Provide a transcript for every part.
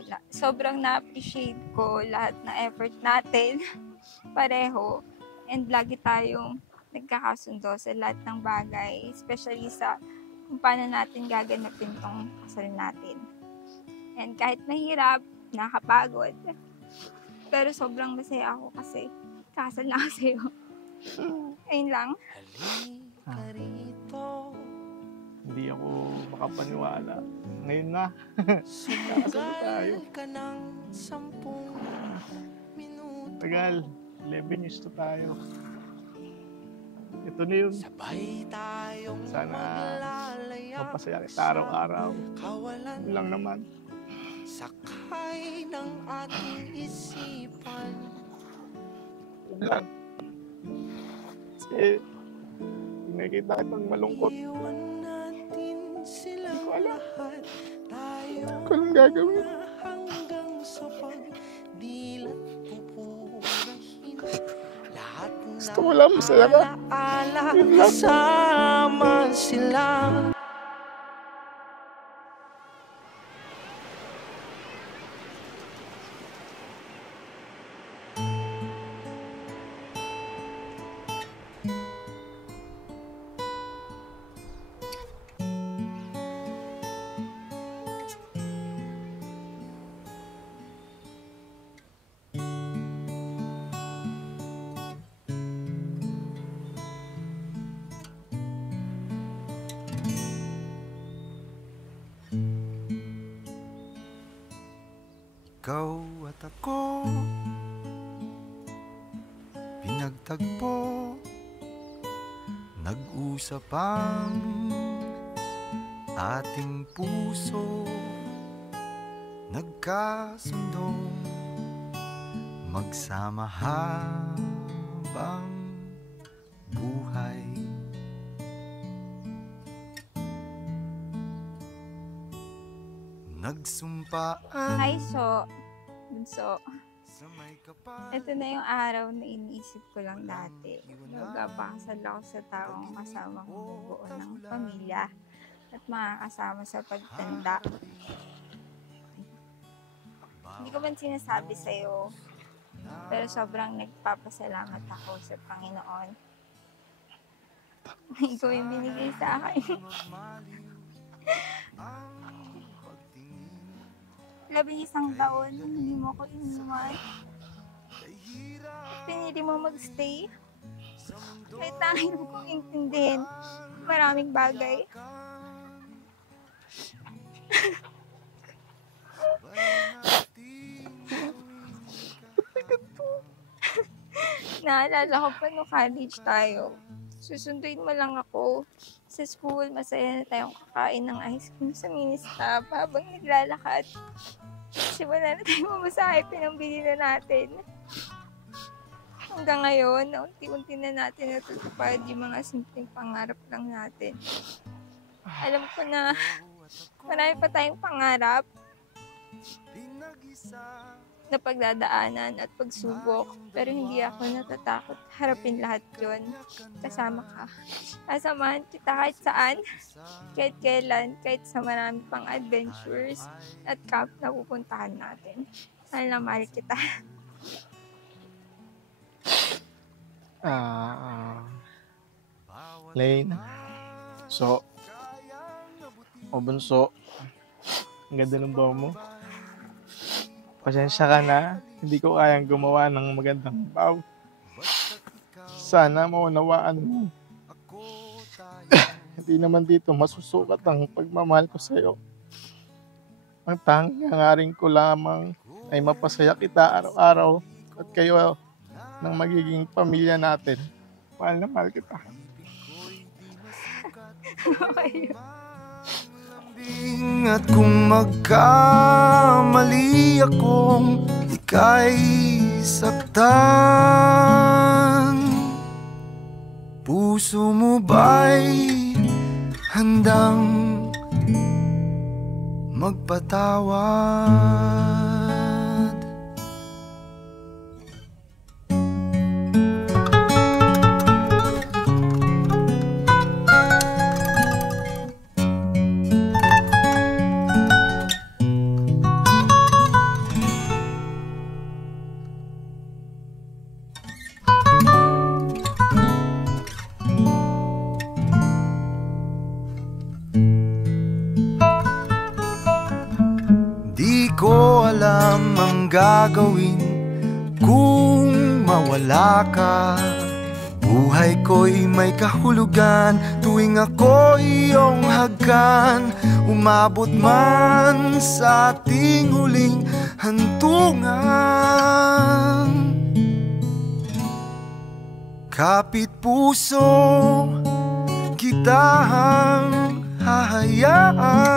wala. Sobrang na-appreciate ko lahat ng effort natin pareho, and lagi tayong nagkakasundo sa lahat ng bagay, especially sa kung paano natin gaganapin tong kasal natin. And kahit mahirap, nakakapagod, pero sobrang masaya ako kasi kasal na ako sa'yo. Ayun lang. Hindi ako makapaniwala. Ngayon na. Kasal na tayo. Tagal. 11 years to tayo. Ito na yun. Sana mapasaya kita araw-araw. Yun lang naman. Sakay ng ating isipan. Yun lang. Kasi nakikita kitang malungkot. Hindi ko alam. Hindi ko alam gagawin. Gusto ko lang masaya ka. Yun lang. Sama sila. Ikaw at ako pinagtagpo, nag-usap ang ating puso, nagkasundong magsama habang buhay. Nagsumpaan. Hi, Bunso. Ito na yung araw na iniisip ko lang dati. Magpapakasal ako sa taong kasama kong buo ng pamilya at makakasama sa pagtanda. Hindi ko man sinasabi sa'yo, pero sobrang nagpapasalamat ako sa Panginoon. Ikaw yung binigay sa akin. 11 taon, hindi mo ako iniwan. Pinili mo mag-stay. Kahit na ayaw kong intindihin maraming bagay. Naalala ko pa nung college tayo. Susunduin mo lang ako. Sa school, masaya na tayong kakain ng ice cream sa mini-stop habang naglalakad. Kasi wala na tayong mamasahe, pinambili na natin. Hanggang ngayon, unti-unti na natin natutupad yung mga simpleng pangarap lang natin. Alam ko na marami pa tayong pangarap na pagdadaanan at pagsubok, pero hindi ako natatakot harapin lahat yun. Kasama ka. Kasamahan kita kahit saan, kahit kailan, kahit sa marami pang adventures at camp na pupuntahan natin. Mahal na mahal kita. Lane. Bunso. Ang ganda ng bawa mo. Pasensya ka na, hindi ko kayang gumawa ng magandang baw. Sana maunawaan mo. Hindi naman dito masusukat ang pagmamahal ko sa'yo. Ang tanging hangarin ko lamang ay mapasaya kita araw-araw at kayo ng magiging pamilya natin. Mahal na mahal kita. Okay. At kung magkamali akong ika'y saktan, puso mo ba'y handang magpatawad? gagawin kung mawala ka? Buhay ko'y may kahulugan tuwing ako'y iyong hagkan. Umabot man sa ating huling hantungan. Kapit puso kitang hahayaan,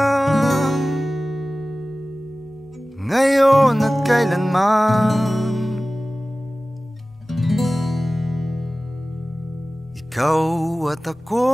ngayon at kailanman. Ikaw at ako